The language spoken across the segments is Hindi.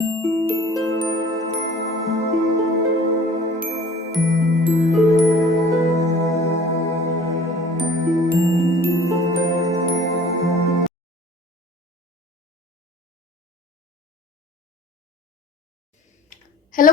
Hello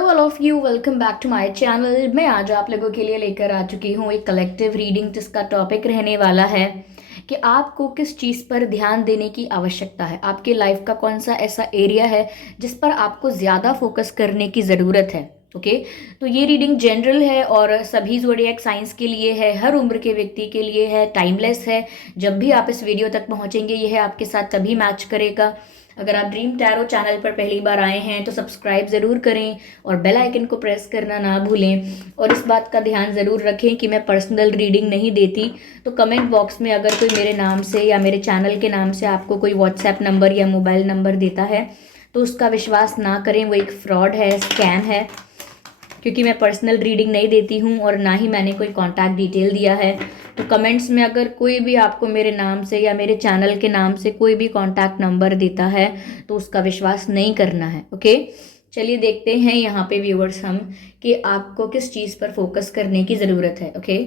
all of you, welcome back to my channel. मैं आज आप लोगों के लिए लेकर आ चुकी हूँ एक कलेक्टिव रीडिंग जिसका टॉपिक रहने वाला है कि आपको किस चीज़ पर ध्यान देने की आवश्यकता है। आपके लाइफ का कौन सा ऐसा एरिया है जिस पर आपको ज़्यादा फोकस करने की ज़रूरत है। ओके, तो ये रीडिंग जनरल है और सभी ज़ोडिएक साइंस के लिए है, हर उम्र के व्यक्ति के लिए है, टाइमलेस है। जब भी आप इस वीडियो तक पहुँचेंगे यह आपके साथ तभी मैच करेगा। अगर आप ड्रीम टैरो चैनल पर पहली बार आए हैं तो सब्सक्राइब ज़रूर करें और बेल आइकन को प्रेस करना ना भूलें। और इस बात का ध्यान ज़रूर रखें कि मैं पर्सनल रीडिंग नहीं देती, तो कमेंट बॉक्स में अगर कोई मेरे नाम से या मेरे चैनल के नाम से आपको कोई व्हाट्सएप नंबर या मोबाइल नंबर देता है तो उसका विश्वास ना करें, वो एक फ्रॉड है, स्कैम है। क्योंकि मैं पर्सनल रीडिंग नहीं देती हूँ और ना ही मैंने कोई कॉन्टैक्ट डिटेल दिया है। तो कमेंट्स में अगर कोई भी आपको मेरे नाम से या मेरे चैनल के नाम से कोई भी कॉन्टैक्ट नंबर देता है तो उसका विश्वास नहीं करना है। ओके, चलिए देखते हैं यहाँ पे व्यूअर्स हम कि आपको किस चीज़ पर फोकस करने की ज़रूरत है। Okay,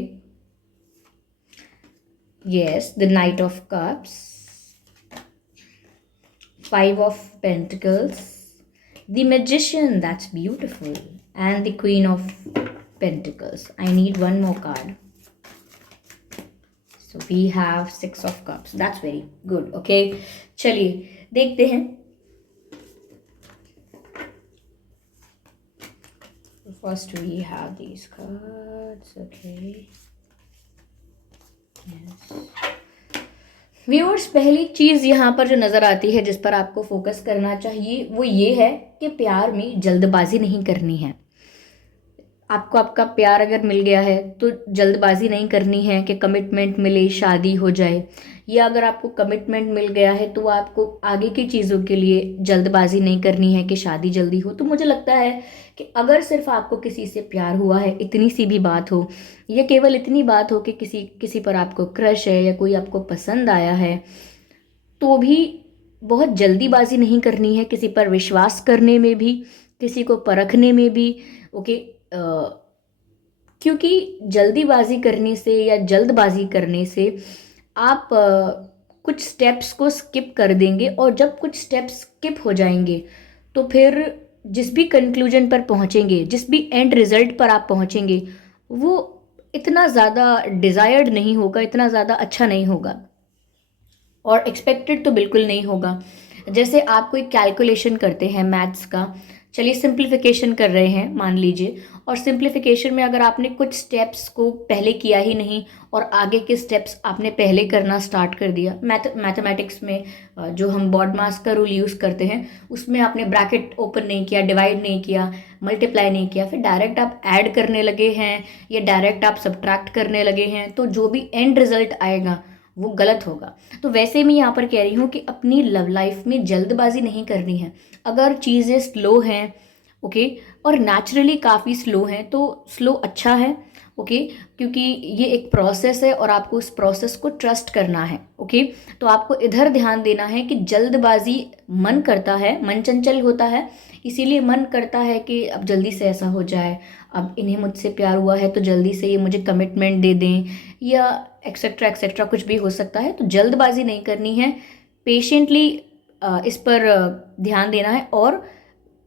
yes, the night of cups, 5 of Pentacles, the Magician, that's beautiful, and the Queen of Pentacles. I need one more card. So we have 6 of Cups. That's very good. Okay, चलिए देखते हैं। First we have these cards. Okay. Yes. Viewers, पहली चीज़ यहाँ पर जो नज़र आती है जिस पर आपको फोकस करना चाहिए वो ये है कि प्यार में जल्दबाजी नहीं करनी है। आपको आपका प्यार अगर मिल गया है तो जल्दबाजी नहीं करनी है कि कमिटमेंट मिले शादी हो जाए, या अगर आपको कमिटमेंट मिल गया है तो आपको आगे की चीज़ों के लिए जल्दबाजी नहीं करनी है कि शादी जल्दी हो। तो मुझे लगता है कि अगर सिर्फ आपको किसी से प्यार हुआ है, इतनी सी भी बात हो, या केवल इतनी बात हो कि किसी किसी पर आपको क्रश है या कोई आपको पसंद आया है, तो भी बहुत जल्दीबाजी नहीं करनी है किसी पर विश्वास करने में भी, किसी को परखने में भी। ओके, क्योंकि जल्दीबाजी करने से या जल्दबाजी करने से आप कुछ स्टेप्स को स्किप कर देंगे, और जब कुछ स्टेप्स स्किप हो जाएंगे तो फिर जिस भी कंक्लूजन पर पहुंचेंगे, जिस भी एंड रिजल्ट पर आप पहुंचेंगे, वो इतना ज़्यादा डिज़ायर्ड नहीं होगा, इतना ज़्यादा अच्छा नहीं होगा और एक्सपेक्टेड तो बिल्कुल नहीं होगा। जैसे आप कोई कैलकुलेशन करते हैं मैथ्स का, चलिए सिंप्लीफिकेशन कर रहे हैं मान लीजिए, और सिंप्लीफिकेशन में अगर आपने कुछ स्टेप्स को पहले किया ही नहीं और आगे के स्टेप्स आपने पहले करना स्टार्ट कर दिया, मैथमेटिक्स में जो हम बॉडमास का रूल यूज़ करते हैं उसमें आपने ब्रैकेट ओपन नहीं किया, डिवाइड नहीं किया, मल्टीप्लाई नहीं किया, फिर डायरेक्ट आप ऐड करने लगे हैं या डायरेक्ट आप सब्ट्रैक्ट करने लगे हैं, तो जो भी एंड रिजल्ट आएगा वो गलत होगा। तो वैसे मैं यहाँ पर कह रही हूँ कि अपनी लव लाइफ में जल्दबाजी नहीं करनी है। अगर चीज़ें स्लो हैं, ओके, और नेचुरली काफ़ी स्लो हैं तो स्लो अच्छा है। ओके, क्योंकि ये एक प्रोसेस है और आपको उस प्रोसेस को ट्रस्ट करना है। ओके, तो आपको इधर ध्यान देना है कि जल्दबाजी मन करता है, मन चंचल होता है, इसीलिए मन करता है कि अब जल्दी से ऐसा हो जाए, अब इन्हें मुझसे प्यार हुआ है तो जल्दी से ये मुझे कमिटमेंट दे दें, या एक्सेट्रा एक्सेट्रा कुछ भी हो सकता है। तो जल्दबाजी नहीं करनी है, पेशेंटली इस पर ध्यान देना है और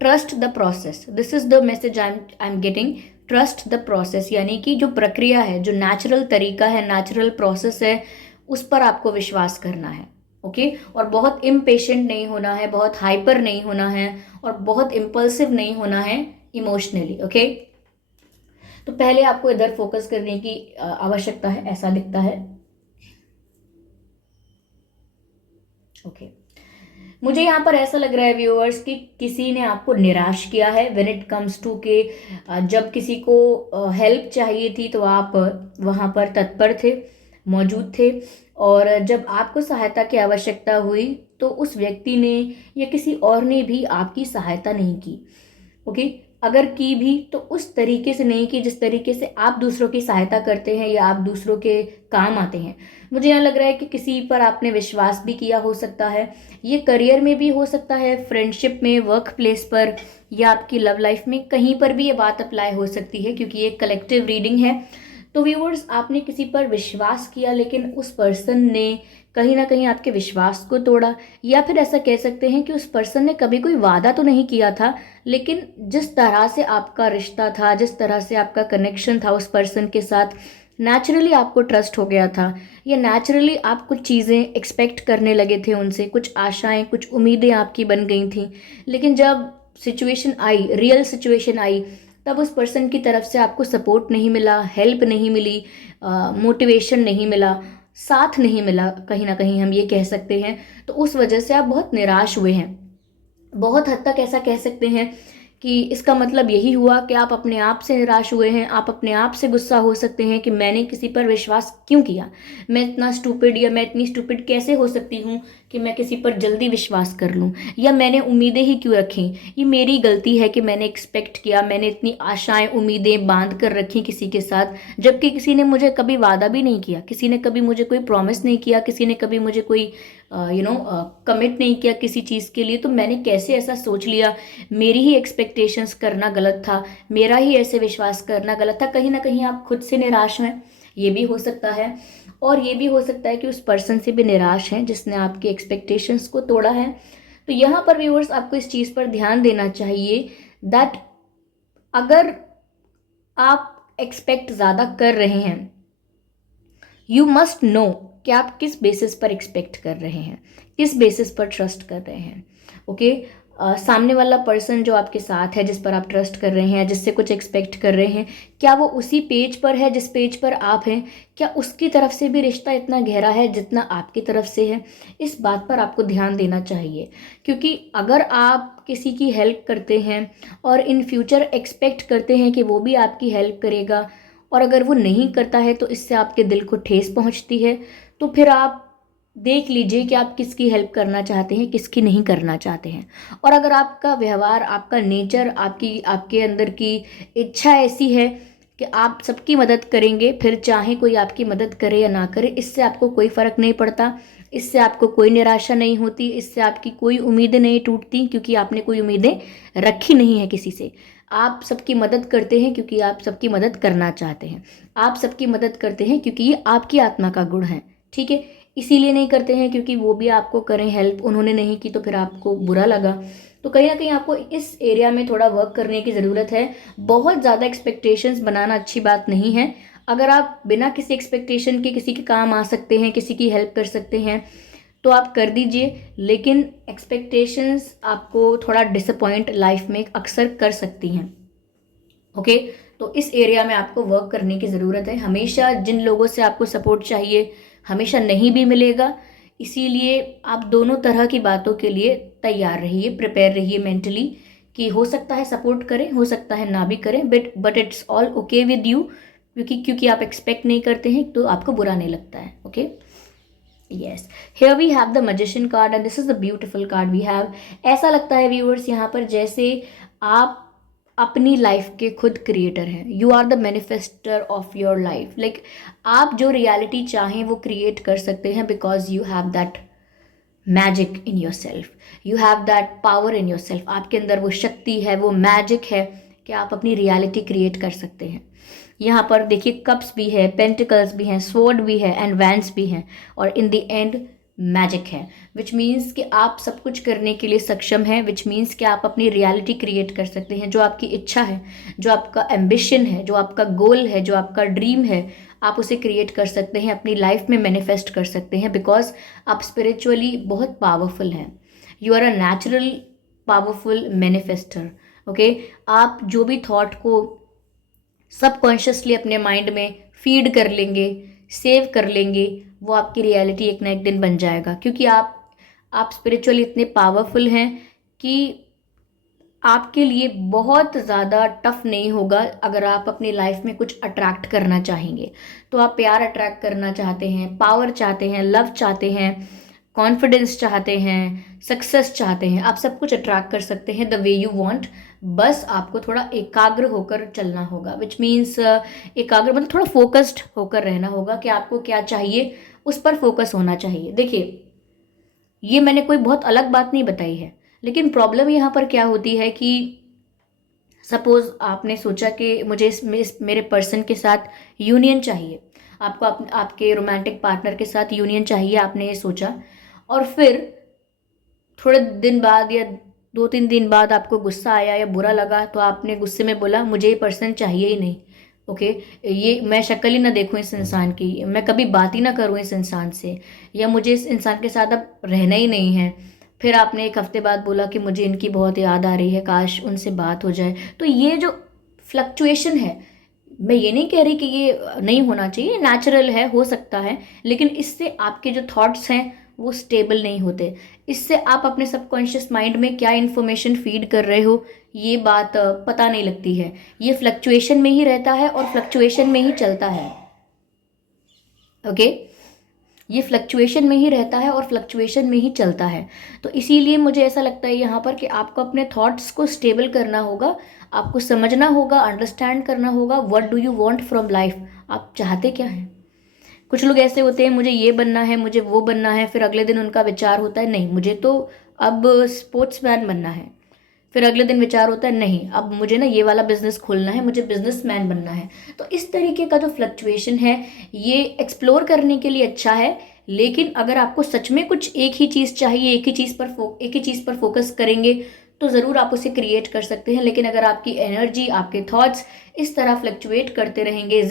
trust the process. This is the message I am getting, trust the process, यानी कि जो प्रक्रिया है, जो नेचुरल तरीका है, नेचुरल प्रोसेस है, उस पर आपको विश्वास करना है। ओके, और बहुत इम्पेशेंट नहीं होना है, बहुत हाइपर नहीं होना है और बहुत इम्पल्सिव नहीं होना है इमोशनली। ओके, तो पहले आपको इधर फोकस करने की आवश्यकता है, ऐसा दिखता है। ओके, मुझे यहाँ पर ऐसा लग रहा है व्यूअर्स कि किसी ने आपको निराश किया है व्हेन इट कम्स टू के जब किसी को हेल्प चाहिए थी तो आप वहाँ पर तत्पर थे, मौजूद थे, और जब आपको सहायता की आवश्यकता हुई तो उस व्यक्ति ने या किसी और ने भी आपकी सहायता नहीं की। ओके, अगर की भी तो उस तरीके से नहीं कि जिस तरीके से आप दूसरों की सहायता करते हैं या आप दूसरों के काम आते हैं। मुझे यहाँ लग रहा है कि किसी पर आपने विश्वास भी किया हो सकता है, ये करियर में भी हो सकता है, फ्रेंडशिप में, वर्क प्लेस पर, या आपकी लव लाइफ में, कहीं पर भी ये बात अप्लाई हो सकती है क्योंकि ये कलेक्टिव रीडिंग है। तो व्यूअर्स, आपने किसी पर विश्वास किया लेकिन उस पर्सन ने कहीं ना कहीं आपके विश्वास को तोड़ा, या फिर ऐसा कह सकते हैं कि उस पर्सन ने कभी कोई वादा तो नहीं किया था, लेकिन जिस तरह से आपका रिश्ता था, जिस तरह से आपका कनेक्शन था उस पर्सन के साथ, नेचुरली आपको ट्रस्ट हो गया था, या नेचुरली आप कुछ चीज़ें एक्सपेक्ट करने लगे थे उनसे, कुछ आशाएं, कुछ उम्मीदें आपकी बन गई थी। लेकिन जब सिचुएशन आई, रियल सिचुएशन आई, तब उस पर्सन की तरफ से आपको सपोर्ट नहीं मिला, हेल्प नहीं मिली, मोटिवेशन नहीं मिला, साथ नहीं मिला, कहीं ना कहीं हम ये कह सकते हैं। तो उस वजह से आप बहुत निराश हुए हैं। बहुत हद तक ऐसा कह सकते हैं कि इसका मतलब यही हुआ कि आप अपने आप से निराश हुए हैं, आप अपने आप से गुस्सा हो सकते हैं कि मैंने किसी पर विश्वास क्यों किया, मैं इतना स्टूपिड, या मैं इतनी स्टूपिड कैसे हो सकती हूँ कि मैं किसी पर जल्दी विश्वास कर लूँ, या मैंने उम्मीदें ही क्यों रखी, ये मेरी गलती है कि मैंने एक्सपेक्ट किया, मैंने इतनी आशाएं, उम्मीदें बांध कर रखी किसी के साथ, जबकि किसी ने मुझे कभी वादा भी नहीं किया, किसी ने कभी मुझे कोई प्रॉमिस नहीं किया, किसी ने कभी मुझे कोई कमिट नहीं किया किसी चीज़ के लिए। तो मैंने कैसे ऐसा सोच लिया, मेरी ही एक्सपेक्टेशंस करना गलत था, मेरा ही ऐसे विश्वास करना गलत था। कहीं ना कहीं आप खुद से निराश हैं, ये भी हो सकता है। और ये भी हो सकता है कि उस पर्सन से भी निराश हैं जिसने आपकी एक्सपेक्टेशंस को तोड़ा है। तो यहाँ पर व्यूअर्स, आपको इस चीज़ पर ध्यान देना चाहिए दैट अगर आप एक्सपेक्ट ज़्यादा कर रहे हैं, यू मस्ट नो कि आप किस बेसिस पर एक्सपेक्ट कर रहे हैं, किस बेसिस पर ट्रस्ट कर रहे हैं। ओके, सामने वाला पर्सन जो आपके साथ है, जिस पर आप ट्रस्ट कर रहे हैं, जिससे कुछ एक्सपेक्ट कर रहे हैं, क्या वो उसी पेज पर है जिस पेज पर आप हैं? क्या उसकी तरफ से भी रिश्ता इतना गहरा है जितना आपकी तरफ से है? इस बात पर आपको ध्यान देना चाहिए, क्योंकि अगर आप किसी की हेल्प करते हैं और इन फ्यूचर एक्सपेक्ट करते हैं कि वो भी आपकी हेल्प करेगा, और अगर वो नहीं करता है तो इससे आपके दिल को ठेस पहुंचती है, तो फिर आप देख लीजिए कि आप किसकी हेल्प करना चाहते हैं, किसकी नहीं करना चाहते हैं। और अगर आपका व्यवहार, आपका नेचर, आपके अंदर की इच्छा ऐसी है कि आप सबकी मदद करेंगे, फिर चाहे कोई आपकी मदद करे या ना करे, इससे आपको कोई फ़र्क नहीं पड़ता, इससे आपको कोई निराशा नहीं होती, इससे आपकी कोई उम्मीदें नहीं टूटती, क्योंकि आपने कोई उम्मीदें रखी नहीं है किसी से। आप सबकी मदद करते हैं क्योंकि आप सबकी मदद करना चाहते हैं, आप सबकी मदद करते हैं क्योंकि ये आपकी आत्मा का गुण है। ठीक है, इसीलिए नहीं करते हैं क्योंकि वो भी आपको करें हेल्प, उन्होंने नहीं की तो फिर आपको बुरा लगा। तो कहीं ना कहीं आपको इस एरिया में थोड़ा वर्क करने की ज़रूरत है। बहुत ज़्यादा एक्सपेक्टेशंस बनाना अच्छी बात नहीं है। अगर आप बिना किसी एक्सपेक्टेशन के किसी के काम आ सकते हैं, किसी की हेल्प कर सकते हैं, तो आप कर दीजिए, लेकिन एक्सपेक्टेशंस आपको थोड़ा डिसअपॉइंट लाइफ में अक्सर कर सकती हैं। ओके, तो इस एरिया में आपको वर्क करने की ज़रूरत है। हमेशा जिन लोगों से आपको सपोर्ट चाहिए, हमेशा नहीं भी मिलेगा, इसीलिए आप दोनों तरह की बातों के लिए तैयार रहिए, प्रिपेयर रहिए मेंटली, कि हो सकता है सपोर्ट करें, हो सकता है ना भी करें, but it's all okay with you, क्योंकि आप एक्सपेक्ट नहीं करते हैं तो आपको बुरा नहीं लगता है। Okay, yes, here we have the magician card and this is the beautiful card we have. ऐसा लगता है व्यूअर्स यहाँ पर जैसे आप अपनी लाइफ के खुद क्रिएटर हैं, you are the manifester of your life. Like आप जो रियलिटी चाहें वो क्रिएट कर सकते हैं, because you have that magic in your self, you have that power in your self. आपके अंदर वो शक्ति है, वो मैजिक है कि आप अपनी रियलिटी क्रिएट कर सकते हैं। यहाँ पर देखिए, कप्स भी है, पेंटिकल्स भी हैं, स्वॉर्ड भी है एंड वैंड्स भी हैं, और इन द एंड मैजिक है, विच मीन्स कि आप सब कुछ करने के लिए सक्षम हैं, विच मीन्स कि आप अपनी रियलिटी क्रिएट कर सकते हैं। जो आपकी इच्छा है, जो आपका एम्बिशन है, जो आपका गोल है, जो आपका ड्रीम है, आप उसे क्रिएट कर सकते हैं, अपनी लाइफ में मैनिफेस्ट कर सकते हैं, बिकॉज आप स्पिरिचुअली बहुत पावरफुल हैं। You are a natural powerful manifester. Okay, आप जो भी थॉट को सबकॉन्शियसली अपने माइंड में फीड कर लेंगे, सेव कर लेंगे, वो आपकी रियलिटी एक ना एक दिन बन जाएगा, क्योंकि आप स्पिरिचुअली इतने पावरफुल हैं कि आपके लिए बहुत ज़्यादा टफ नहीं होगा। अगर आप अपनी लाइफ में कुछ अट्रैक्ट करना चाहेंगे, तो आप प्यार अट्रैक्ट करना चाहते हैं, पावर चाहते हैं, लव चाहते हैं, कॉन्फिडेंस चाहते हैं, सक्सेस चाहते हैं, आप सब कुछ अट्रैक्ट कर सकते हैं द वे यू वांट। बस आपको थोड़ा एकाग्र होकर चलना होगा, विच मीन्स एकाग्र मतलब थोड़ा फोकस्ड होकर रहना होगा कि आपको क्या चाहिए, उस पर फोकस होना चाहिए। देखिए, ये मैंने कोई बहुत अलग बात नहीं बताई है, लेकिन प्रॉब्लम यहाँ पर क्या होती है कि सपोज आपने सोचा कि मुझे इस मेरे पर्सन के साथ यूनियन चाहिए, आपको आपके रोमांटिक पार्टनर के साथ यूनियन चाहिए, आपने ये सोचा, और फिर थोड़े दिन बाद या 2-3 दिन बाद आपको गुस्सा आया या बुरा लगा, तो आपने गुस्से में बोला मुझे ये पर्सन चाहिए ही नहीं। ओके, ये मैं शक्ल ही ना देखूं इस इंसान की, मैं कभी बात ही ना करूं इस इंसान से, या मुझे इस इंसान के साथ अब रहना ही नहीं है। फिर आपने 1 हफ्ते बाद बोला कि मुझे इनकी बहुत याद आ रही है, काश उनसे बात हो जाए। तो ये जो फ्लक्चुएशन है, मैं ये नहीं कह रही कि ये नहीं होना चाहिए, नेचुरल है, हो सकता है, लेकिन इससे आपके जो थॉट्स हैं वो स्टेबल नहीं होते। इससे आप अपने सबकॉन्शियस माइंड में क्या इन्फॉर्मेशन फीड कर रहे हो, ये बात पता नहीं लगती है। ये फ्लक्चुएशन में ही रहता है और फ्लक्चुएशन में ही चलता है। ओके, ये फ्लक्चुएशन में ही रहता है और फ्लक्चुएशन में ही चलता है। तो इसीलिए मुझे ऐसा लगता है यहाँ पर कि आपको अपने थॉट्स को स्टेबल करना होगा, आपको समझना होगा, अंडरस्टैंड करना होगा what do you want from life, आप चाहते क्या हैं। कुछ लोग ऐसे होते हैं मुझे ये बनना है, मुझे वो बनना है, फिर अगले दिन उनका विचार होता है नहीं मुझे तो अब स्पोर्ट्समैन बनना है, फिर अगले दिन विचार होता है नहीं अब मुझे ना ये वाला बिजनेस खोलना है, मुझे बिजनेसमैन बनना है। तो इस तरीके का जो फ्लक्चुएशन है ये एक्सप्लोर करने के लिए अच्छा है, लेकिन अगर आपको सच में कुछ एक ही चीज़ चाहिए, एक ही चीज़ पर फोकस करेंगे तो ज़रूर आप उसे क्रिएट कर सकते हैं। लेकिन अगर आपकी एनर्जी, आपके थॉट्स इस तरह फ्लक्चुएट करते रहेंगे,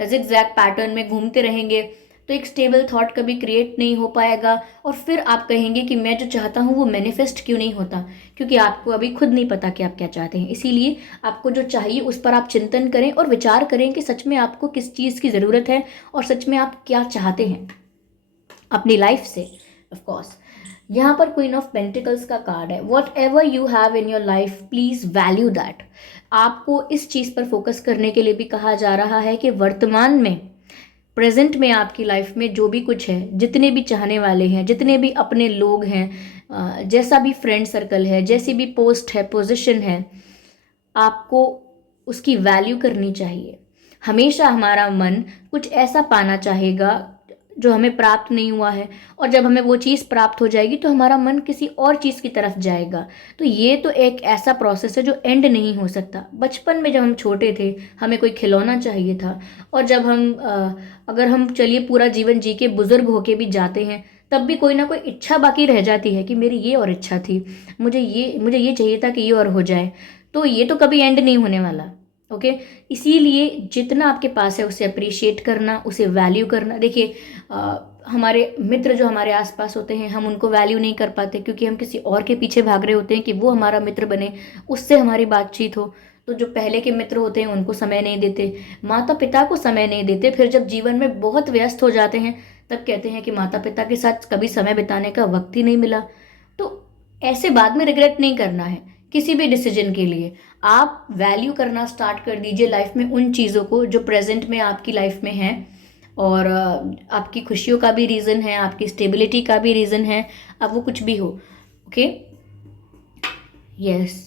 जिग जैग पैटर्न में घूमते रहेंगे, तो एक स्टेबल थॉट कभी क्रिएट नहीं हो पाएगा। और फिर आप कहेंगे कि मैं जो चाहता हूँ वो मैनिफेस्ट क्यों नहीं होता, क्योंकि आपको अभी खुद नहीं पता कि आप क्या चाहते हैं। इसीलिए आपको जो चाहिए उस पर आप चिंतन करें और विचार करें कि सच में आपको किस चीज़ की ज़रूरत है और सच में आप क्या चाहते हैं अपनी लाइफ से। ऑफ कोर्स यहाँ पर क्वीन ऑफ पेंटिकल्स का कार्ड है। What ever you have in your life please value that. आपको इस चीज़ पर फोकस करने के लिए भी कहा जा रहा है कि वर्तमान में, प्रेजेंट में आपकी लाइफ में जो भी कुछ है, जितने भी चाहने वाले हैं, जितने भी अपने लोग हैं, जैसा भी फ्रेंड सर्कल है, जैसी भी पोस्ट है, पोजीशन है, आपको उसकी वैल्यू करनी चाहिए। हमेशा हमारा मन कुछ ऐसा पाना चाहेगा जो हमें प्राप्त नहीं हुआ है, और जब हमें वो चीज़ प्राप्त हो जाएगी तो हमारा मन किसी और चीज़ की तरफ जाएगा। तो ये तो एक ऐसा प्रोसेस है जो एंड नहीं हो सकता। बचपन में जब हम छोटे थे हमें कोई खिलौना चाहिए था, और जब अगर हम चलिए पूरा जीवन जी के बुजुर्ग होके भी जाते हैं तब भी कोई ना कोई इच्छा बाकी रह जाती है कि मेरी ये और इच्छा थी, मुझे ये चाहिए था कि ये और हो जाए। तो ये तो कभी एंड नहीं होने वाला। ओके, इसीलिए जितना आपके पास है उसे अप्रिशिएट करना, उसे वैल्यू करना। देखिए, हमारे मित्र जो हमारे आसपास होते हैं हम उनको वैल्यू नहीं कर पाते क्योंकि हम किसी और के पीछे भाग रहे होते हैं कि वो हमारा मित्र बने, उससे हमारी बातचीत हो। तो जो पहले के मित्र होते हैं उनको समय नहीं देते, माता पिता को समय नहीं देते, फिर जब जीवन में बहुत व्यस्त हो जाते हैं तब कहते हैं कि माता पिता के साथ कभी समय बिताने का वक्त ही नहीं मिला। तो ऐसे बाद में रिग्रेट नहीं करना है किसी भी डिसीजन के लिए। आप वैल्यू करना स्टार्ट कर दीजिए लाइफ में उन चीज़ों को जो प्रेजेंट में आपकी लाइफ में है, और आपकी खुशियों का भी रीज़न है, आपकी स्टेबिलिटी का भी रीज़न है, अब वो कुछ भी हो। ओके, यस,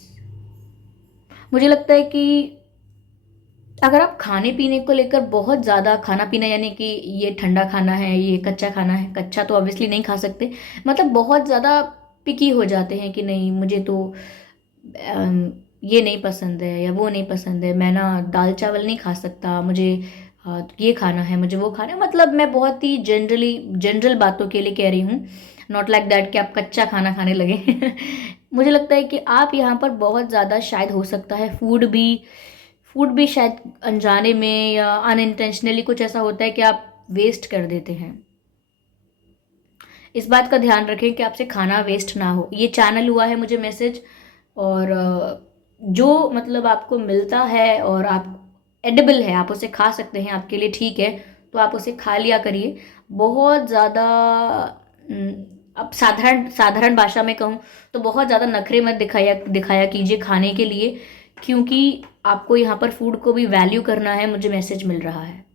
मुझे लगता है कि अगर आप खाने पीने को लेकर बहुत ज़्यादा, खाना पीना यानी कि ये ठंडा खाना है, ये कच्चा खाना है, कच्चा तो ऑब्वियसली नहीं खा सकते, मतलब बहुत ज़्यादा पिकी हो जाते हैं कि नहीं मुझे तो ये नहीं पसंद है या वो नहीं पसंद है, मैं ना दाल चावल नहीं खा सकता, मुझे ये खाना है, मुझे वो खाना है। मतलब मैं बहुत ही जनरल बातों के लिए कह रही हूँ, नॉट लाइक दैट कि आप कच्चा खाना खाने लगे। मुझे लगता है कि आप यहाँ पर बहुत ज़्यादा, शायद हो सकता है फूड भी शायद अनजाने में या अनइंटेंशनली कुछ ऐसा होता है कि आप वेस्ट कर देते हैं। इस बात का ध्यान रखें कि आपसे खाना वेस्ट ना हो। ये चैनल हुआ है मुझे मैसेज, और जो मतलब आपको मिलता है और आप एडिबल है, आप उसे खा सकते हैं, आपके लिए ठीक है, तो आप उसे खा लिया करिए। बहुत ज़्यादा अब साधारण साधारण भाषा में कहूँ तो बहुत ज़्यादा नखरे मत दिखाया दिखाया कीजिए खाने के लिए, क्योंकि आपको यहाँ पर फूड को भी वैल्यू करना है, मुझे मैसेज मिल रहा है।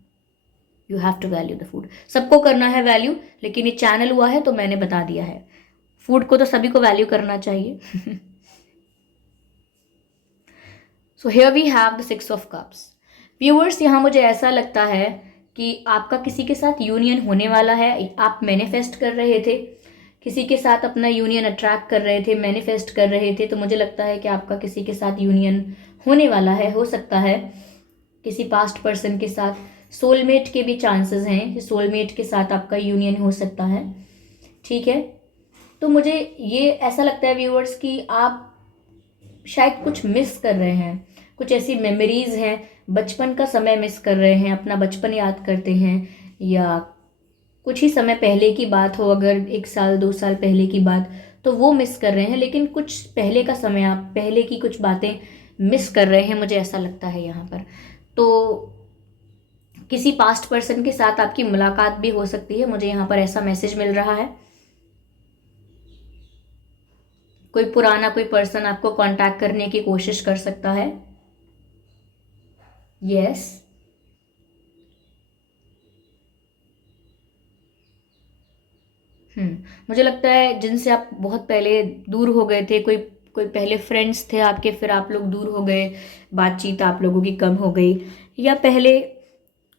You have to value the food. सबको करना है वैल्यू, लेकिन ये चैनल हुआ है तो मैंने बता दिया है, फूड को तो सभी को वैल्यू करना चाहिए। So here we have the 6 of Cups। Viewers, यहाँ मुझे ऐसा लगता है कि आपका किसी के साथ यूनियन होने वाला है। आप मैनिफेस्ट कर रहे थे, किसी के साथ अपना यूनियन अट्रैक्ट कर रहे थे, मैनिफेस्ट कर रहे थे, तो मुझे लगता है कि आपका किसी के साथ यूनियन होने वाला है। हो सकता है किसी पास्ट पर्सन के साथ, सोलमेट के भी चांसेस हैं कि सोलमेट के साथ आपका यूनियन हो सकता है। ठीक है, तो मुझे ये ऐसा लगता है व्यूअर्स कि आप शायद कुछ मिस कर रहे हैं, कुछ ऐसी मेमोरीज हैं, बचपन का समय मिस कर रहे हैं, अपना बचपन याद करते हैं, या कुछ ही समय पहले की बात हो, अगर 1 साल 2 साल पहले की बात, तो वो मिस कर रहे हैं। लेकिन कुछ पहले का समय, आप पहले की कुछ बातें मिस कर रहे हैं, मुझे ऐसा लगता है यहाँ पर। तो किसी पास्ट पर्सन के साथ आपकी मुलाकात भी हो सकती है, मुझे यहाँ पर ऐसा मैसेज मिल रहा है। कोई पुराना कोई पर्सन आपको कांटेक्ट करने की कोशिश कर सकता है। यस, मुझे लगता है जिनसे आप बहुत पहले दूर हो गए थे, कोई कोई पहले फ्रेंड्स थे आपके, फिर आप लोग दूर हो गए, बातचीत आप लोगों की कम हो गई, या पहले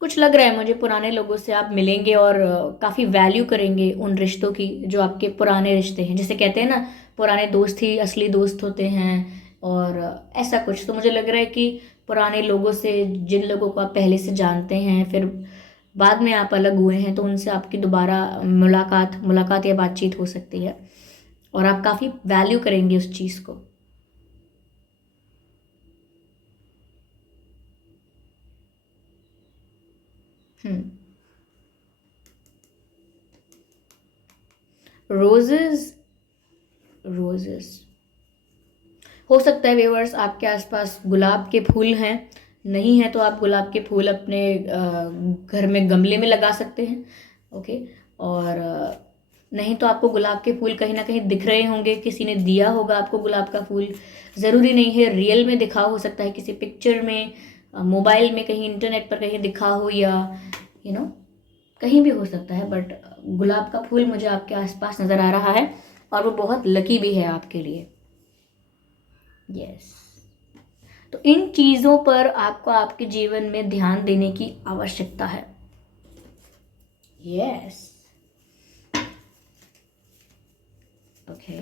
कुछ लग रहा है मुझे पुराने लोगों से आप मिलेंगे और काफ़ी वैल्यू करेंगे उन रिश्तों की जो आपके पुराने रिश्ते हैं। जैसे कहते हैं ना, पुराने दोस्त ही असली दोस्त होते हैं, और ऐसा कुछ। तो मुझे लग रहा है कि पुराने लोगों से, जिन लोगों को आप पहले से जानते हैं, फिर बाद में आप अलग हुए हैं, तो उनसे आपकी दोबारा मुलाकात या बातचीत हो सकती है, और आप काफ़ी वैल्यू करेंगे उस चीज़ को। रोजेस, रोजेस हो सकता है व्यूअर्स आपके आसपास गुलाब के फूल हैं, नहीं है तो आप गुलाब के फूल अपने घर में गमले में लगा सकते हैं। ओके, और नहीं तो आपको गुलाब के फूल कहीं ना कहीं दिख रहे होंगे, किसी ने दिया होगा आपको गुलाब का फूल। ज़रूरी नहीं है रियल में दिखा, हो सकता है किसी पिक्चर में, मोबाइल में, कहीं इंटरनेट पर कहीं दिखा हो, या यू नो कहीं भी हो सकता है। बट गुलाब का फूल मुझे आपके आसपास नज़र आ रहा है, और वो बहुत लकी भी है आपके लिए। यस, तो इन चीज़ों पर आपको आपके जीवन में ध्यान देने की आवश्यकता है। Yes, okay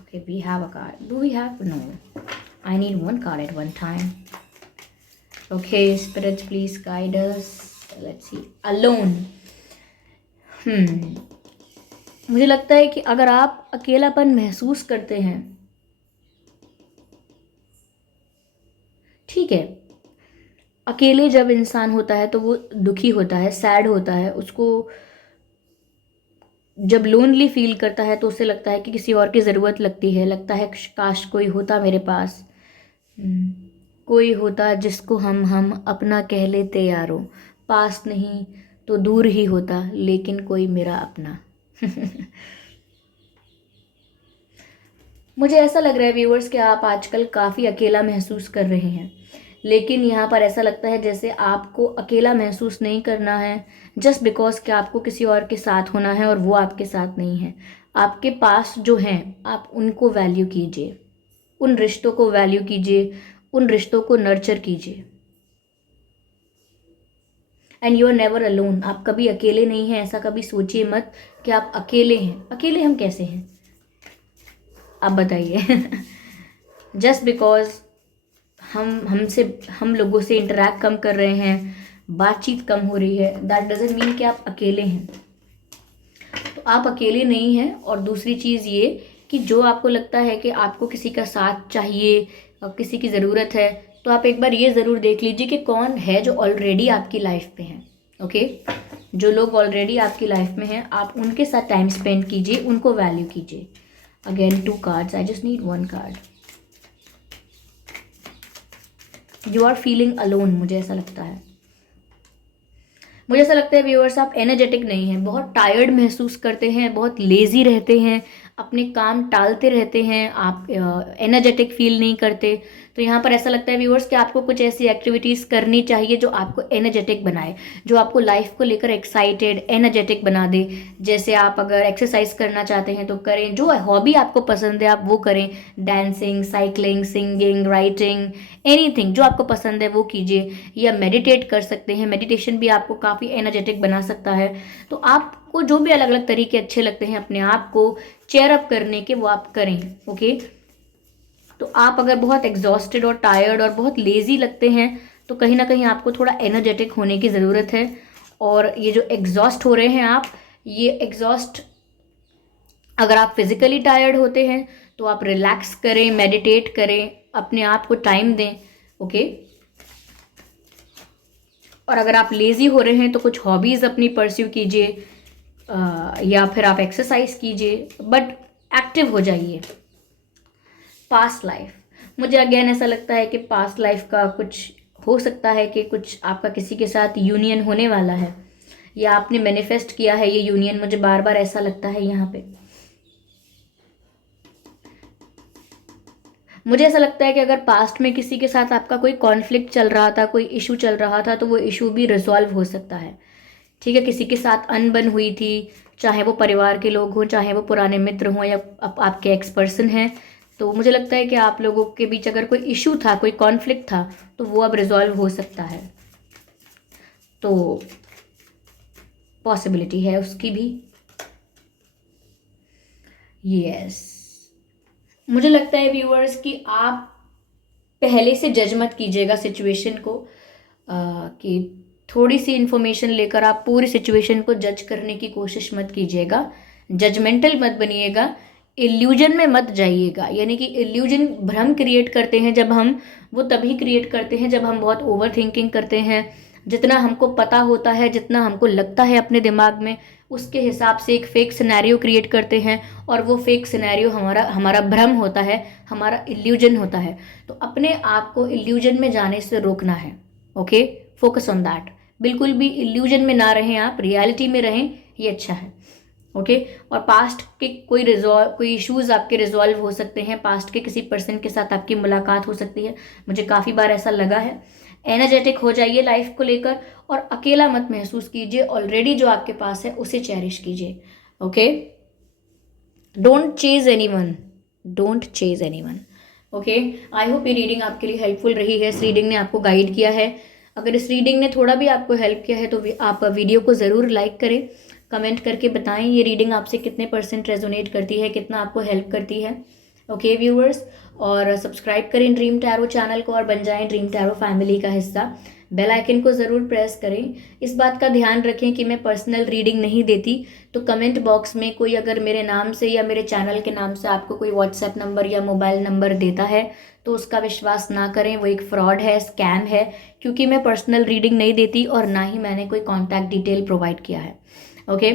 okay, we have a card, do we have, no, I need one card at one time. Okay, spirits please guide us, let's see, alone. मुझे लगता है कि अगर आप अकेलापन महसूस करते हैं, ठीक है, अकेले जब इंसान होता है तो वो दुखी होता है, सैड होता है, उसको जब लोनली फील करता है तो उसे लगता है कि किसी और की ज़रूरत लगती है, लगता है काश कोई होता मेरे पास, हम्म, कोई होता जिसको हम अपना कह लेते यारो, पास नहीं तो दूर ही होता, लेकिन कोई मेरा अपना। मुझे ऐसा लग रहा है व्यूअर्स कि आप आजकल काफ़ी अकेला महसूस कर रहे हैं, लेकिन यहाँ पर ऐसा लगता है जैसे आपको अकेला महसूस नहीं करना है, जस्ट बिकॉज कि आपको किसी और के साथ होना है और वो आपके साथ नहीं है। आपके पास जो हैं आप उनको वैल्यू कीजिए, उन रिश्तों को वैल्यू कीजिए, उन रिश्तों को नर्चर कीजिए। And you are never alone, आप कभी अकेले नहीं हैं, ऐसा कभी सोचिए मत कि आप अकेले हैं। अकेले हम कैसे हैं, आप बताइए। जस्ट बिकॉज हम लोगों से इंटरेक्ट कम कर रहे हैं, बातचीत कम हो रही है, दैट डजेंट मीन कि आप अकेले हैं। तो आप अकेले नहीं हैं। और दूसरी चीज़ ये कि जो आपको लगता है कि आपको किसी का साथ चाहिए और किसी की ज़रूरत है, तो आप एक बार ये ज़रूर देख लीजिए कि कौन है जो ऑलरेडी आपकी लाइफ में है। ओके, जो लोग ऑलरेडी आपकी लाइफ में हैं, आप उनके साथ टाइम स्पेंड कीजिए, उनको वैल्यू कीजिए। Again 2 cards, I just need 1 card. You are feeling alone, मुझे ऐसा लगता है। मुझे ऐसा लगता है व्यूअर्स आप एनर्जेटिक नहीं हैं, बहुत टायर्ड महसूस करते हैं, बहुत लेज़ी रहते हैं, अपने काम टालते रहते हैं, आप एनर्जेटिक फील नहीं करते। तो यहाँ पर ऐसा लगता है व्यूअर्स कि आपको कुछ ऐसी एक्टिविटीज़ करनी चाहिए जो आपको एनर्जेटिक बनाए, जो आपको लाइफ को लेकर एक्साइटेड एनर्जेटिक बना दे। जैसे आप अगर एक्सरसाइज करना चाहते हैं तो करें, जो हॉबी आपको पसंद है आप वो करें, dancing, cycling, singing, writing, anything जो आपको पसंद है वो कीजिए। या मेडिटेट कर सकते हैं, मेडिटेशन भी आपको काफ़ी एनर्जेटिक बना सकता है। तो आपको जो भी अलग अलग तरीके अच्छे लगते हैं अपने आप को चेयर अप करने के, वो आप करें। ओके, तो आप अगर बहुत एग्जॉस्टेड और टायर्ड और बहुत लेजी लगते हैं तो कहीं ना कहीं आपको थोड़ा एनर्जेटिक होने की ज़रूरत है। और ये जो एग्जॉस्ट हो रहे हैं आप, ये एग्जॉस्ट, अगर आप फिजिकली टायर्ड होते हैं तो आप रिलैक्स करें, मेडिटेट करें, अपने आप को टाइम दें। ओके, और अगर आप लेजी हो रहे हैं तो कुछ हॉबीज़ अपनी परस्यू कीजिए, या फिर आप एक्सरसाइज कीजिए, बट एक्टिव हो जाइए। पास्ट लाइफ, मुझे अगेन ऐसा लगता है कि पास्ट लाइफ का कुछ हो सकता है कि कुछ आपका किसी के साथ यूनियन होने वाला है, या आपने मैनिफेस्ट किया है ये यूनियन, मुझे बार बार ऐसा लगता है यहाँ पे। मुझे ऐसा लगता है कि अगर पास्ट में किसी के साथ आपका कोई कॉन्फ्लिक्ट चल रहा था, कोई इशू चल रहा था, तो वो इशू भी रिजॉल्व हो सकता है। ठीक है, किसी के साथ अनबन हुई थी, चाहे वो परिवार के लोग हों, चाहे वो पुराने मित्र हों, या आपके एक्स पर्सन हैं, तो मुझे लगता है कि आप लोगों के बीच अगर कोई इशू था, कोई कॉन्फ्लिक्ट था, तो वो अब रिजॉल्व हो सकता है। तो पॉसिबिलिटी है उसकी भी। यस, मुझे लगता है व्यूअर्स कि आप पहले से जज मत कीजिएगा सिचुएशन को, कि थोड़ी सी इन्फॉर्मेशन लेकर आप पूरी सिचुएशन को जज करने की कोशिश मत कीजिएगा, जजमेंटल मत बनिएगा, इल्यूजन में मत जाइएगा। यानी कि इल्यूजन, भ्रम क्रिएट करते हैं जब हम, वो तभी क्रिएट करते हैं जब हम बहुत ओवर थिंकिंग करते हैं। जितना हमको पता होता है, जितना हमको लगता है अपने दिमाग में, उसके हिसाब से एक फेक सिनेरियो क्रिएट करते हैं, और वो फेक सिनेरियो हमारा हमारा भ्रम होता है, हमारा इल्यूजन होता है। तो अपने आप को इल्यूजन में जाने से रोकना है। Okay, focus on that. बिल्कुल भी इल्यूजन में ना रहें, आप रियलिटी में रहें, ये अच्छा है। ओके, और पास्ट के कोई इश्यूज आपके रिजॉल्व हो सकते हैं, पास्ट के किसी पर्सन के साथ आपकी मुलाकात हो सकती है, मुझे काफ़ी बार ऐसा लगा है। एनर्जेटिक हो जाइए लाइफ को लेकर, और अकेला मत महसूस कीजिए, ऑलरेडी जो आपके पास है उसे चेरिश कीजिए। Okay, don't chase anyone, don't chase anyone. Okay, I hope ये रीडिंग आपके लिए हेल्पफुल रही है, इस रीडिंग ने आपको गाइड किया है। अगर इस रीडिंग ने थोड़ा भी आपको हेल्प किया है तो आप वीडियो को ज़रूर लाइक करें, कमेंट करके बताएं ये रीडिंग आपसे कितने % रेजोनेट करती है, कितना आपको हेल्प करती है। ओके व्यूअर्स, और सब्सक्राइब करें ड्रीम टैरो चैनल को और बन जाएं ड्रीम टैरो फैमिली का हिस्सा। बेल आइकन को ज़रूर प्रेस करें। इस बात का ध्यान रखें कि मैं पर्सनल रीडिंग नहीं देती, तो कमेंट बॉक्स में कोई अगर मेरे नाम से या मेरे चैनल के नाम से आपको कोई व्हाट्सएप नंबर या मोबाइल नंबर देता है तो उसका विश्वास ना करें, वो एक फ्रॉड है, स्कैम है, क्योंकि मैं पर्सनल रीडिंग नहीं देती और ना ही मैंने कोई कॉन्टैक्ट डिटेल प्रोवाइड किया है। ओके,